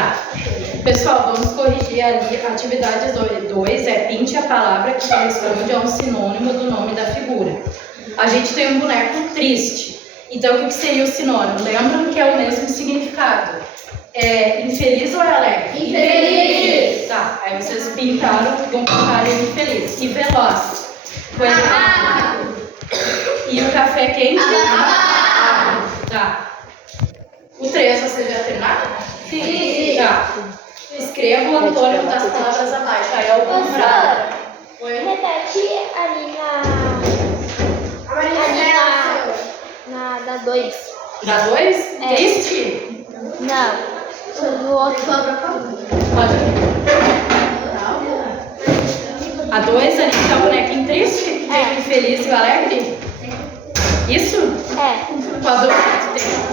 Tá. Pessoal, vamos corrigir ali. Atividade 2 é pinte a palavra que corresponde a um sinônimo do nome da figura. A gente tem um boneco triste. Então, o que seria o sinônimo? Lembram que é o mesmo significado? É infeliz ou é alegre? Infeliz. Tá. Aí vocês pintaram, vão pintar ele infeliz. E veloz? E o café quente? Tá. O 3 vocês já terminaram? Sim. Tá. Escreva o antônimo das palavras abaixo. Aí é o contrário. Repete ali da 2. Da 2? É. Triste? Não. No outro. Pode. A 2 ali tá o bonequinho triste? Que tem o infeliz e o alegre? Isso? É. Qual do que tem?